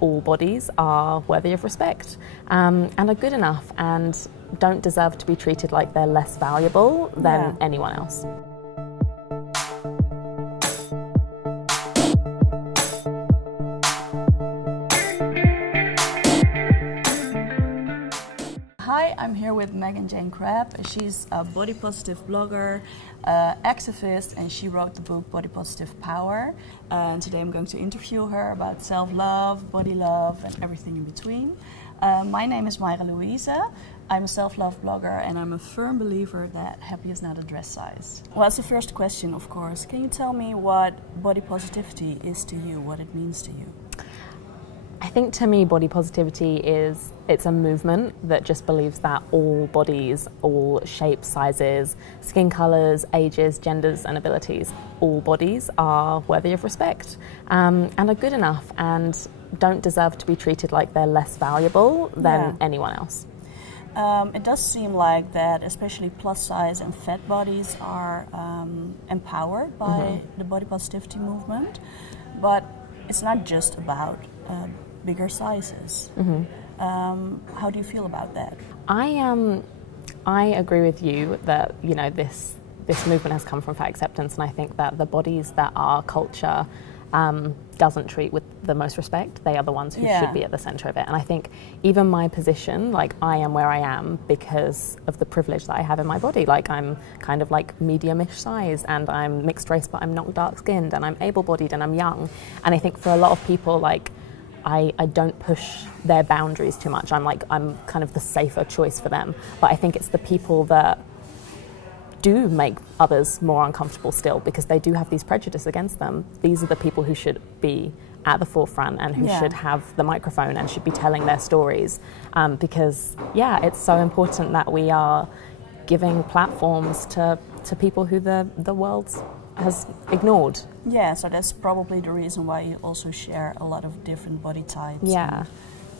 all bodies are worthy of respect and are good enough and don't deserve to be treated like they're less valuable than anyone else. Hi, I'm here with Megan Jayne Crabbe. She's a body positive blogger, activist, and she wrote the book Body Positive Power. And today I'm going to interview her about self-love, body love, and everything in between. My name is Mayra Louise. I'm a self-love blogger, and I'm a firm believer that happy is not a dress size. Well, that's the first question, of course. Can you tell me what body positivity is to you, what it means to you? I think to me body positivity it's a movement that just believes that all bodies, all shapes, sizes, skin colours, ages, genders and abilities, all bodies are worthy of respect and are good enough and don't deserve to be treated like they're less valuable than anyone else. It does seem like that especially plus size and fat bodies are empowered by the body positivity movement, but it's not just about bigger sizes. How do you feel about that? I agree with you that this movement has come from fat acceptance, and I think that the bodies that our culture doesn't treat with the most respect, they are the ones who should be at the centre of it. And I think even my position, like I am where I am because of the privilege that I have in my body. Like I'm kind of like medium-ish size, and I'm mixed race, but I'm not dark-skinned, and I'm able-bodied, and I'm young. And I think for a lot of people, like I don't push their boundaries too much. I'm kind of the safer choice for them. But I think it's the people that do make others more uncomfortable still, because they do have these prejudices against them. These are the people who should be at the forefront and who should have the microphone and should be telling their stories. Because it's so important that we are giving platforms to people who the world has ignored. Yeah, so that's probably the reason why you also share a lot of different body types and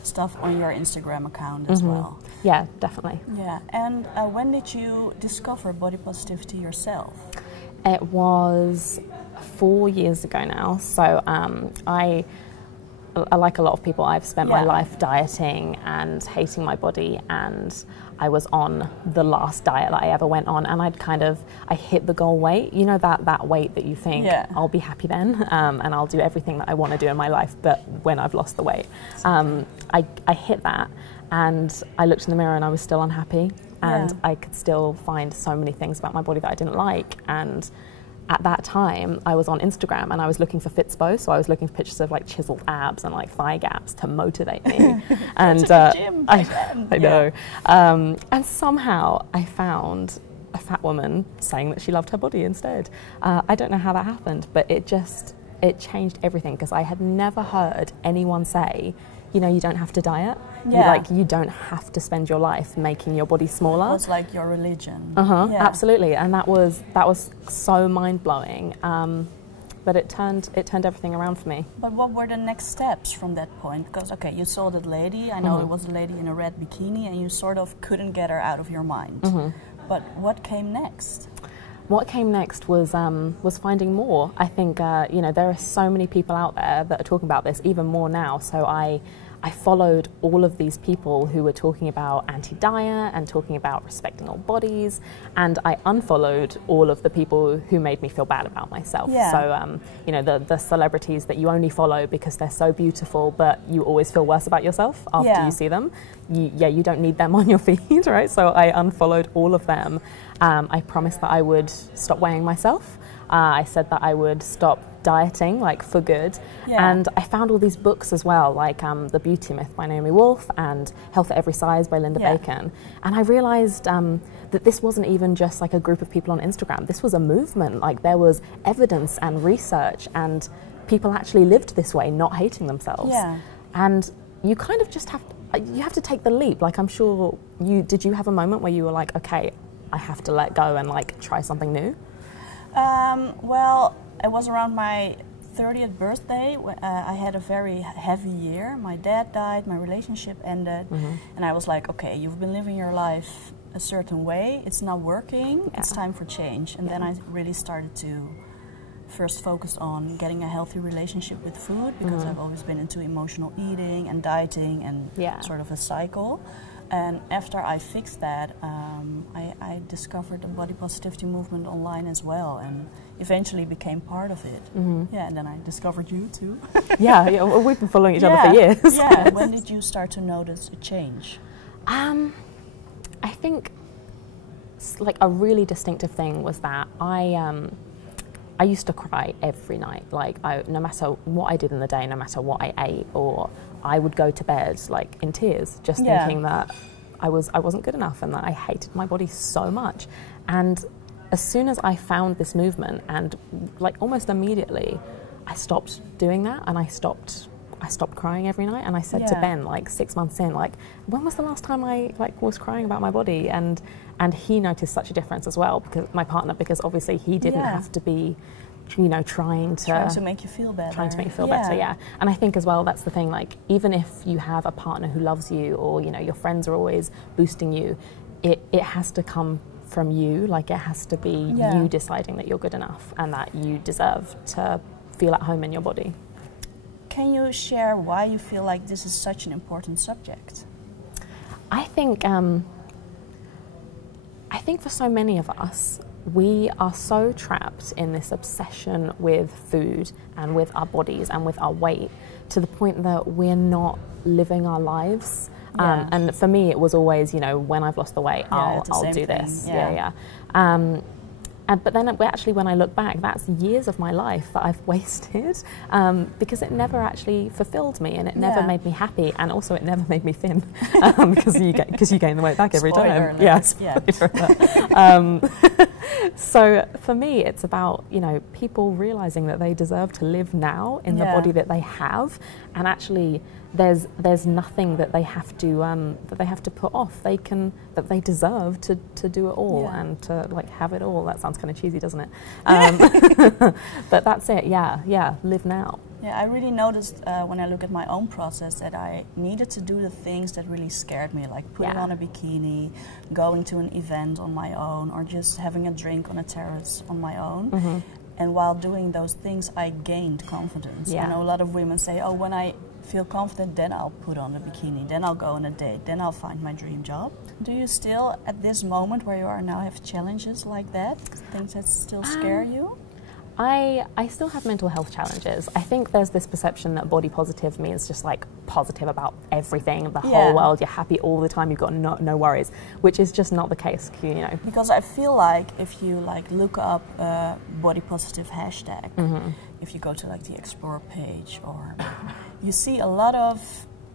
stuff on your Instagram account as well. Yeah, definitely. Yeah, and when did you discover body positivity yourself? It was 4 years ago now. So I like a lot of people, I've spent my life dieting and hating my body, and I was on the last diet that I ever went on, and I hit the goal weight. You know, that weight that you think, I'll be happy then, and I'll do everything that I want to do in my life, but when I've lost the weight. I hit that, and I looked in the mirror and I was still unhappy, and I could still find so many things about my body that I didn't like. And at that time, I was on Instagram and I was looking for Fitspo, so I was looking for pictures of like chiseled abs and like thigh gaps to motivate me. And I know. And somehow I found a fat woman saying that she loved her body instead. I don't know how that happened, but it changed everything, because I had never heard anyone say, you don't have to diet. You don't have to spend your life making your body smaller. It was like your religion. Absolutely, and that was so mind blowing. But it turned everything around for me. But what were the next steps from that point? Because you saw that lady. I know it was a lady in a red bikini, and you sort of couldn't get her out of your mind. But what came next? What came next was finding more. I think there are so many people out there that are talking about this, even more now. So I followed all of these people who were talking about anti-diet and talking about respecting all bodies, and I unfollowed all of the people who made me feel bad about myself. So the celebrities that you only follow because they're so beautiful, but you always feel worse about yourself after you see them. You don't need them on your feed, right? So I unfollowed all of them. I promised that I would stop weighing myself. I said that I would stop dieting, like for good. And I found all these books as well, like The Beauty Myth by Naomi Wolf and Health at Every Size by Linda Bacon. And I realized that this wasn't even just like a group of people on Instagram. This was a movement. Like there was evidence and research, and people actually lived this way, not hating themselves. And you kind of just have to take the leap. Like I'm sure did you have a moment where you were like, okay, I have to let go and like try something new? Well, it was around my 30th birthday. I had a very heavy year. My dad died, my relationship ended, and I was like, okay, you've been living your life a certain way, it's not working, it's time for change. And then I really started to first focused on getting a healthy relationship with food because I've always been into emotional eating and dieting and sort of a cycle. And after I fixed that, I discovered the body positivity movement online as well, and eventually became part of it. Yeah, and then I discovered you too. yeah, well, we've been following each other for years. Yeah. When did you start to notice a change? I think like a really distinctive thing was that I used to cry every night. Like no matter what I did in the day, no matter what I ate, or I would go to bed like in tears, just thinking that I wasn't good enough and that I hated my body so much. And as soon as I found this movement, and like almost immediately, I stopped doing that, and I stopped crying every night. And I said to Ben, like 6 months in, like, when was the last time I like was crying about my body? And he noticed such a difference as well, because my partner, because obviously he didn't have to be, you know, trying to make you feel better. Trying to make you feel better, yeah. And I think as well, that's the thing, like, even if you have a partner who loves you, or, you know, your friends are always boosting you, it has to come from you. Like, it has to be you deciding that you're good enough and that you deserve to feel at home in your body. Can you share why you feel like this is such an important subject? I think for so many of us, we are so trapped in this obsession with food and with our bodies and with our weight, to the point that we're not living our lives. And for me, it was always, you know, when I've lost the weight, I'll do this. But then actually, when I look back, that's years of my life that I've wasted, because it never actually fulfilled me, and it never made me happy, and also it never made me thin, because you gain the weight back every time. So for me, it's about, you know, people realizing that they deserve to live now in the body that they have, and actually there's nothing that they have to put off. That they deserve to do it all and to like have it all. That sounds kind of cheesy, doesn't it? But that's it. Live now. Yeah, I really noticed when I look at my own process that I needed to do the things that really scared me, like putting on a bikini, going to an event on my own, or just having a drink on a terrace on my own. And while doing those things, I gained confidence. I know a lot of women say, oh, when I feel confident, then I'll put on a bikini, then I'll go on a date, then I'll find my dream job. Do you still, at this moment where you are now, have challenges like that? Things that still scare you? I still have mental health challenges. I think there's this perception that body positive means just like positive about everything, the whole world, you're happy all the time, you've got no worries, which is just not the case, you know. Because I feel like if you like look up body positive hashtag, if you go to like the Explore page, or you see a lot of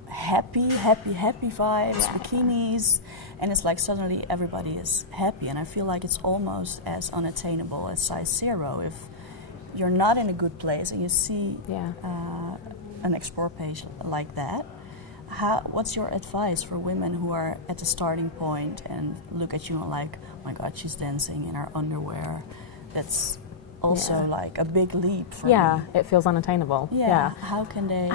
happy vibes, bikinis, and it's like suddenly everybody is happy, and I feel like it's almost as unattainable as size 0 if you're not in a good place and you see an Explore page like that. What's your advice for women who are at the starting point and look at you and like, oh my God, she's dancing in her underwear? That's also like a big leap for me. It feels unattainable. How can they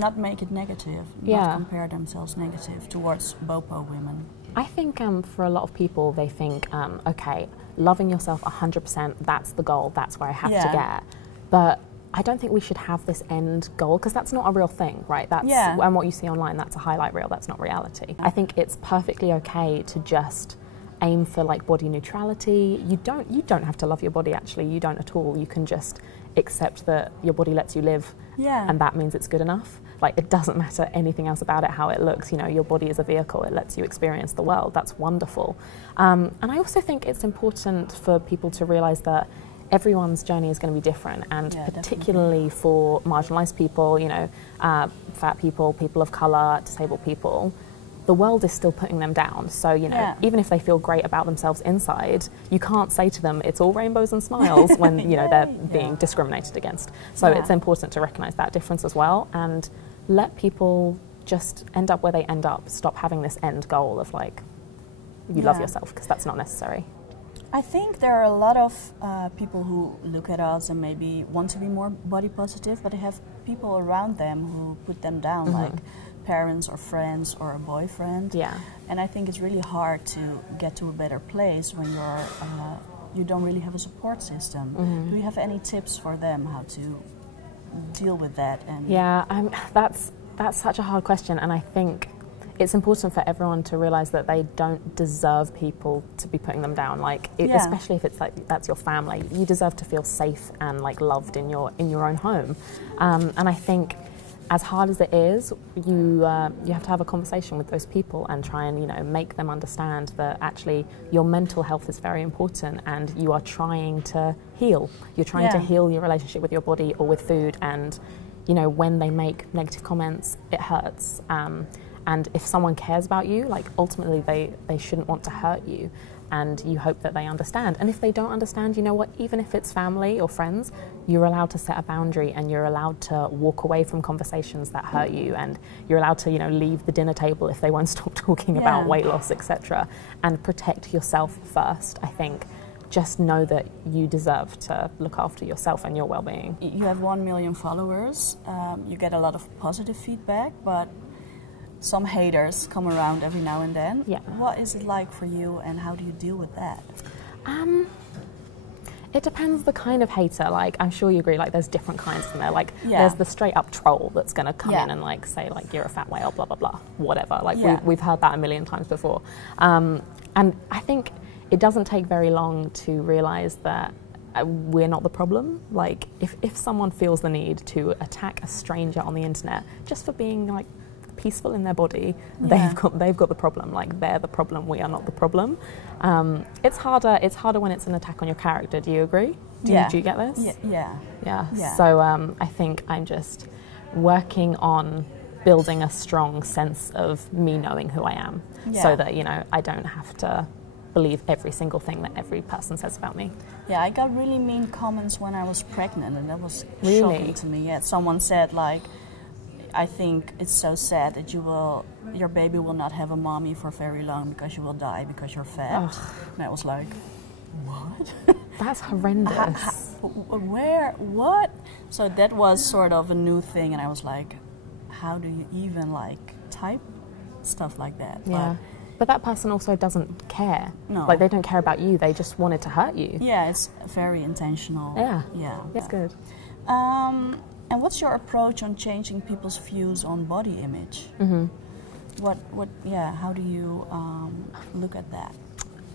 not make it negative, not compare themselves negative towards BOPO women? I think for a lot of people, they think, okay, loving yourself 100%, that's the goal, that's where I have to get. But I don't think we should have this end goal, because that's not a real thing, right? That's and what you see online, that's a highlight reel, that's not reality. I think it's perfectly okay to just aim for like body neutrality. You don't have to love your body, actually, you don't at all. You can just accept that your body lets you live, and that means it's good enough. Like, it doesn't matter anything else about it, how it looks. You know, your body is a vehicle, it lets you experience the world. That's wonderful. And I also think it's important for people to realize that everyone's journey is going to be different, and particularly for marginalized people, you know, fat people, people of color, disabled people, the world is still putting them down. So, you know, even if they feel great about themselves inside, you can't say to them, it's all rainbows and smiles, when, you know, they're being discriminated against. So it's important to recognize that difference as well, and let people just end up where they end up. Stop having this end goal of like, you love yourself, because that's not necessary. I think there are a lot of people who look at us and maybe want to be more body positive, but they have people around them who put them down, like parents or friends or a boyfriend. And I think it's really hard to get to a better place when you're you don't really have a support system. Do you have any tips for them how to deal with that? And yeah, that's such a hard question, and I think it's important for everyone to realize that they don't deserve people to be putting them down. Like, especially if it's like that's your family, you deserve to feel safe and like loved in your own home. And I think, as hard as it is, you have to have a conversation with those people and try and make them understand that actually your mental health is very important, and you are trying to heal. You're trying to heal your relationship with your body or with food, and when they make negative comments, it hurts. And if someone cares about you, like ultimately they shouldn't want to hurt you, and you hope that they understand. And if they don't understand, you know what, even if it's family or friends, you're allowed to set a boundary, and you're allowed to walk away from conversations that hurt you, and you're allowed to leave the dinner table if they won't stop talking about weight loss, etc. And protect yourself first. I think just know that you deserve to look after yourself and your well-being. You have 1 million followers, you get a lot of positive feedback, but some haters come around every now and then. Yeah. What is it like for you, and how do you deal with that? It depends the kind of hater. Like, I'm sure you agree, like there's different kinds in there. Like there's the straight up troll that's gonna come in and like say like you're a fat whale, blah blah blah, whatever. Like we've heard that a million times before. And I think it doesn't take very long to realize that we're not the problem. Like if someone feels the need to attack a stranger on the internet just for being like peaceful in their body, they've got the problem. Like they're the problem, we are not the problem. It's harder when it's an attack on your character. Do you agree? Do you get this? Yeah. So I think I'm just working on building a strong sense of me knowing who I am, so that I don't have to believe every single thing that every person says about me. Yeah, I got really mean comments when I was pregnant, and that was really shocking to me. Yeah, someone said like, I think it's so sad that your baby will not have a mommy for very long because you will die because you're fat. Ugh. And I was like, what? That's horrendous. Where? What? So that was sort of a new thing, and I was like, how do you even like type stuff like that? Yeah. But that person also doesn't care. No. Like they don't care about you, they just wanted to hurt you. Yeah, it's very intentional. Yeah. It's good. And what's your approach on changing people's views on body image? How do you look at that?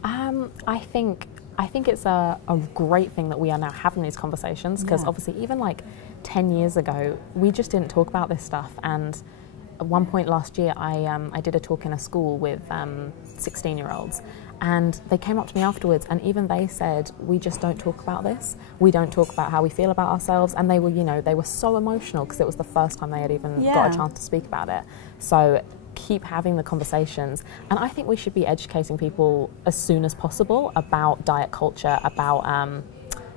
I think it's a great thing that we are now having these conversations, because obviously even like 10 years ago, we just didn't talk about this stuff. And at one point last year, I did a talk in a school with 16-year-olds, and they came up to me afterwards, and even they said, we just don't talk about this. We don't talk about how we feel about ourselves. And they were so emotional because it was the first time they had even got a chance to speak about it. So keep having the conversations. And I think we should be educating people as soon as possible about diet culture, about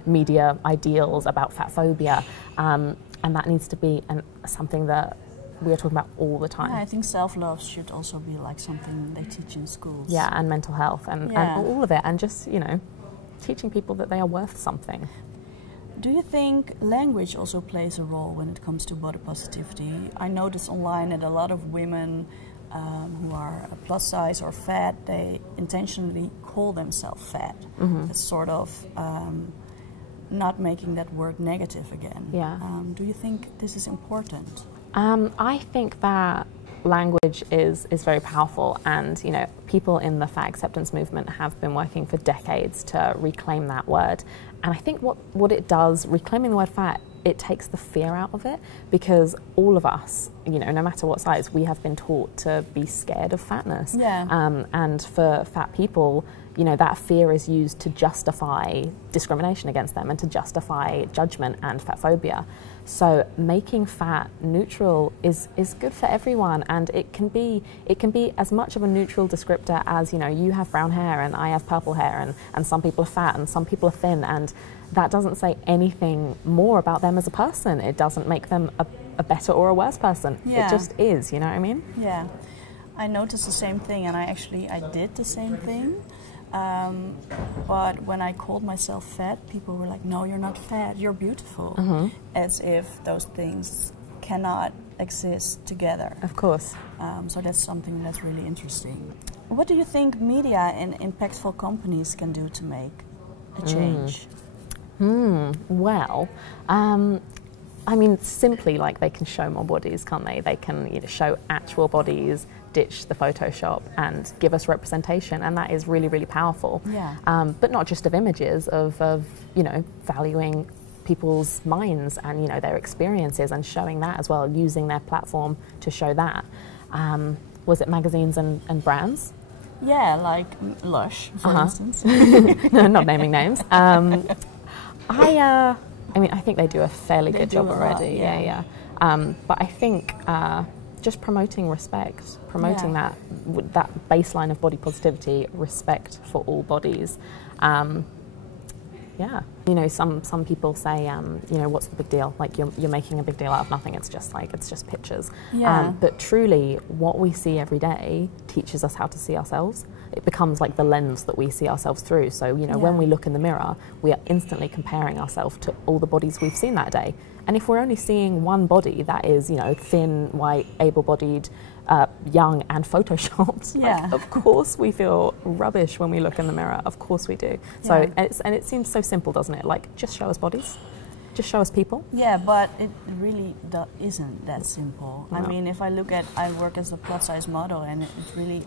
media ideals, about fat phobia. And that needs to be something that we are talking about all the time. Yeah, I think self-love should also be like something they teach in schools. Yeah, and mental health and all of it, and just, teaching people that they are worth something. Do you think language also plays a role when it comes to body positivity? I notice online that a lot of women who are plus size or fat, they intentionally call themselves fat. It's sort of not making that word negative again. Yeah. Do you think this is important? I think that language is very powerful, and people in the fat acceptance movement have been working for decades to reclaim that word. And I think what it does, reclaiming the word fat, it takes the fear out of it, because all of us, no matter what size, we have been taught to be scared of fatness. And for fat people, that fear is used to justify discrimination against them and to justify judgment and fat phobia. So making fat neutral is good for everyone, and it can be as much of a neutral descriptor as you have brown hair and I have purple hair, and some people are fat and some people are thin, and that doesn't say anything more about them as a person. It doesn't make them a better or a worse person. It just is, you know what I mean? Yeah, I noticed the same thing, and I did the same thing. But when I called myself fat, people were like, no, you're not fat, you're beautiful. As if those things cannot exist together. Of course. So that's something that's really interesting. What do you think media and impactful companies can do to make a change? Well, I mean, simply like they can show more bodies, can't they? They can show actual bodies, ditch the Photoshop, and give us representation, and that is really, really powerful. Yeah. But not just of images, of valuing people's minds and their experiences and showing that as well, using their platform to show that. Was it magazines and brands? Yeah, like Lush, for instance. No, not naming names. I mean, I think they do a fairly good job already. Yeah. But I think just promoting respect, promoting that baseline of body positivity, respect for all bodies. Yeah. Some people say, what's the big deal? Like you're making a big deal out of nothing. It's just pictures. Yeah. But truly, what we see every day teaches us how to see ourselves. It becomes like the lens that we see ourselves through. So, when we look in the mirror, we are instantly comparing ourselves to all the bodies we've seen that day. And if we're only seeing one body that is, thin, white, able-bodied, young and photoshopped, of course we feel rubbish when we look in the mirror. Of course we do. So, and it seems so simple, doesn't it? Like, just show us bodies. Just show us people. Yeah, but it really isn't that simple. No. I mean, if I work as a plus-size model, and it's really...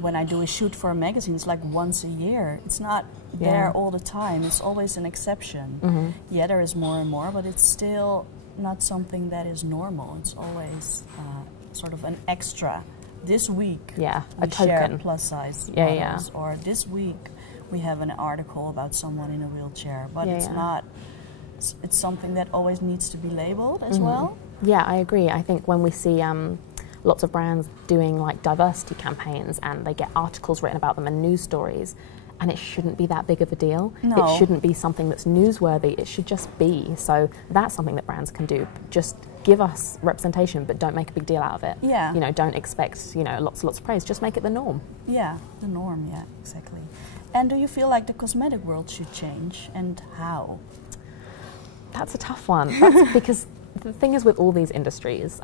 when I do a shoot for a magazine, it's like once a year. It's not there all the time. It's always an exception. Yeah, there is more and more, but it's still not something that is normal. It's always sort of an extra. This week, a we token. share plus-size models, or this week we have an article about someone in a wheelchair. But it's not. It's something that always needs to be labeled as well. Yeah, I agree. I think when we see lots of brands doing like diversity campaigns and they get articles written about them and news stories, and it shouldn't be that big of a deal. No. It shouldn't be something that's newsworthy. It should just be. So that's something that brands can do. Just give us representation, but don't make a big deal out of it. Yeah. Don't expect lots of praise. Just make it the norm. Yeah, the norm. Yeah, exactly. And do you feel like the cosmetic world should change, and how? That's a tough one. That's because the thing is with all these industries,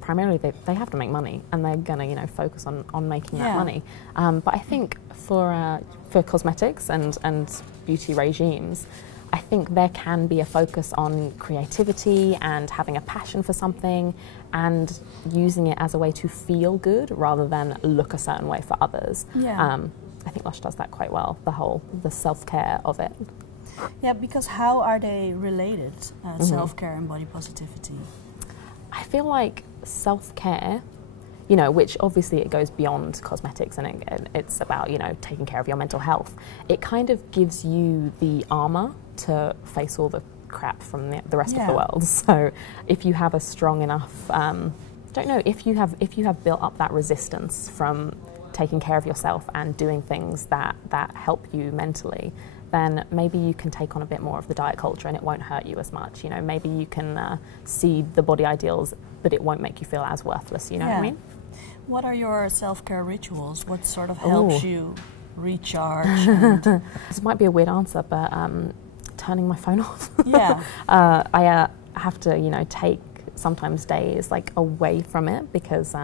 primarily they have to make money, and they're going to focus on making that money. But I think for cosmetics and beauty regimes, I think there can be a focus on creativity and having a passion for something and using it as a way to feel good rather than look a certain way for others. Yeah. I think Lush does that quite well, the self-care of it. Yeah, because how are they related, self-care and body positivity? I feel like self-care, which obviously it goes beyond cosmetics and it's about, taking care of your mental health. It kind of gives you the armor to face all the crap from the rest of the world. So if you have a strong enough, if you have built up that resistance from taking care of yourself and doing things that help you mentally, then maybe you can take on a bit more of the diet culture and it won't hurt you as much. Maybe you can see the body ideals, but it won't make you feel as worthless, you know what I mean? What are your self-care rituals? What sort of helps you recharge? This might be a weird answer, but turning my phone off. Yeah. I have to, take sometimes days away from it because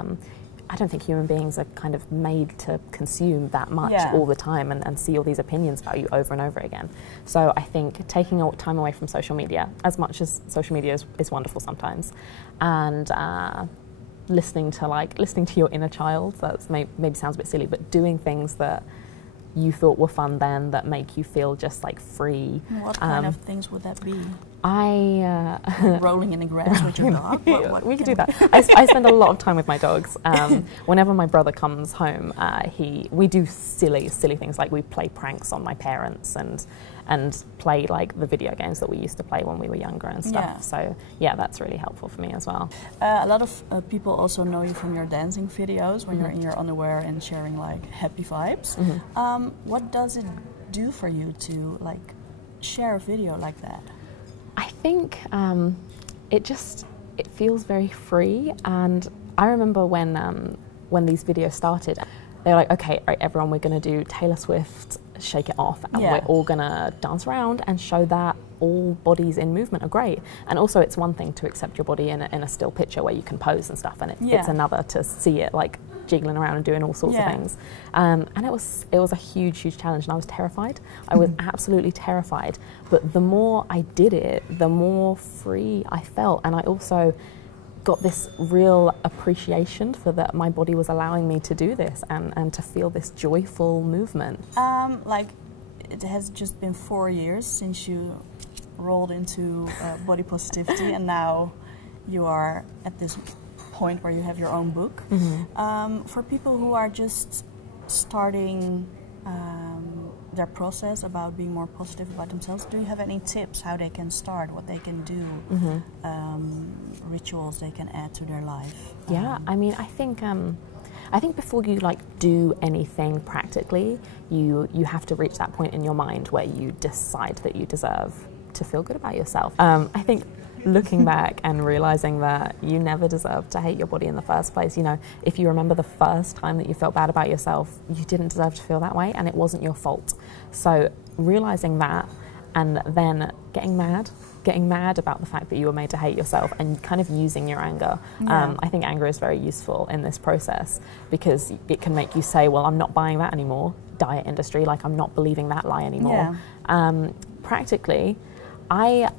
I don't think human beings are kind of made to consume that much all the time and see all these opinions about you over and over again. So I think taking time away from social media, as much as social media is wonderful sometimes, and listening to your inner child. That's maybe sounds a bit silly, but doing things that you thought were fun then that make you feel just free. What kind of things would that be? Rolling in the grass with your dog? We could do that. I spend a lot of time with my dogs. Whenever my brother comes home, we do silly things, like we play pranks on my parents and play the video games that we used to play when we were younger and stuff. Yeah. So yeah, that's really helpful for me as well. A lot of people also know you from your dancing videos when you're in your underwear and sharing happy vibes. What does it do for you to share a video like that? I think it feels very free, and I remember when these videos started, they were like, okay, right, everyone, we're going to do Taylor Swift, Shake It Off, and we're all going to dance around and show that all bodies in movement are great. And also it's one thing to accept your body in a still picture where you can pose and stuff, and it's another to see it jiggling around and doing all sorts of things. And it was a huge challenge, and I was terrified. I was absolutely terrified. But the more I did it, the more free I felt, and I also got this real appreciation for that my body was allowing me to do this and to feel this joyful movement. Like, it has just been 4 years since you rolled into body positivity, and now you are at this point where you have your own book. For people who are just starting their process about being more positive about themselves, do you have any tips how they can start, what they can do, rituals they can add to their life? Yeah, I mean, I think before you like do anything practically, you have to reach that point in your mind where you decide that you deserve to feel good about yourself. I think looking back and realizing that you never deserved to hate your body in the first place. You know, if you remember the first time that you felt bad about yourself, you didn't deserve to feel that way, and it wasn't your fault. So realizing that, and then getting mad about the fact that you were made to hate yourself, and kind of using your anger. I think anger is very useful in this process, because it can make you say, well, I'm not buying that anymore, diet industry, like I'm not believing that lie anymore. Practically, I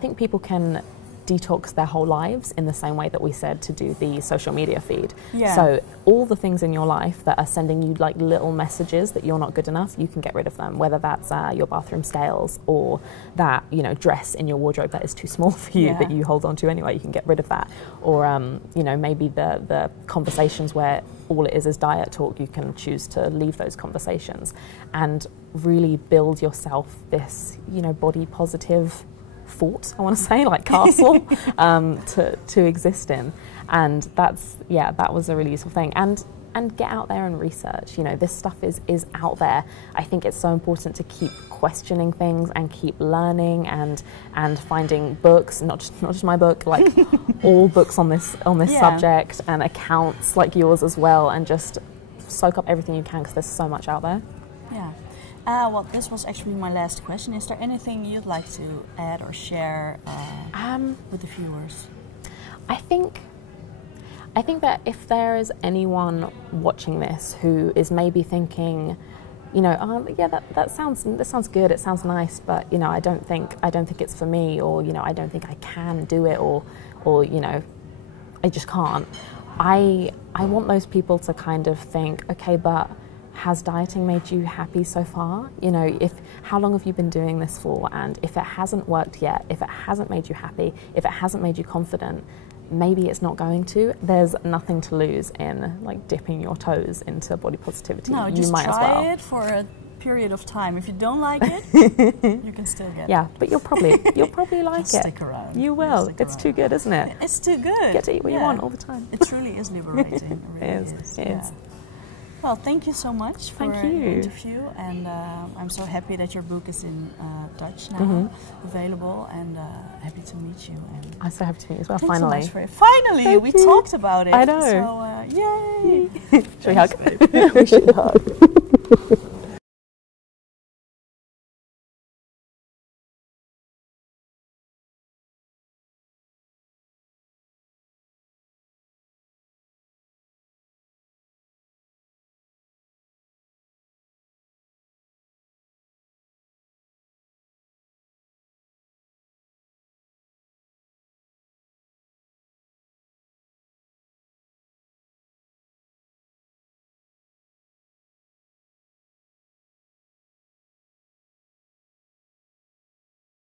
think people can detox their whole lives in the same way that we said to do the social media feed. So all the things in your life that are sending you like little messages that you're not good enough, you can get rid of them, whether that's your bathroom scales, or that, you know, dress in your wardrobe that is too small for you that you hold on to anyway, you can get rid of that. Or you know, maybe the conversations where all it is diet talk, you can choose to leave those conversations and really build yourself this, you know, body positive fort, I want to say, like castle, to exist in. And that's, that was a really useful thing. And get out there and research. You know, this stuff is out there. I think it's so important to keep questioning things and keep learning and finding books, not just my book, like all books on this subject, and accounts like yours as well, and just soak up everything you can, because there's so much out there. Well, this was actually my last question. Is there anything you'd like to add or share with the viewers? I think that if there is anyone watching this who is maybe thinking, you know, that sounds good, it sounds nice, but you know, I don't think it's for me, or you know, I don't think I can do it, or you know, I just can't. I want those people to kind of think, okay, but has dieting made you happy so far? You know, how long have you been doing this for? And if it hasn't worked yet, if it hasn't made you happy, if it hasn't made you confident, maybe it's not going to. There's nothing to lose in like dipping your toes into body positivity. No, just might try as well. it for a period of time. If you don't like it, you can still get it. But you'll probably like just it. Stick around. You will. It's too good, isn't it? It's too good. Get to eat what you want all the time. It truly is liberating. It really is. It is. Well, thank you so much for the interview, and I'm so happy that your book is in Dutch now, available, and happy to meet you. And I'm so happy to meet you as well. Thanks Finally, so much finally, we talked about it. I know. So, yay! Should we hug? We should hug.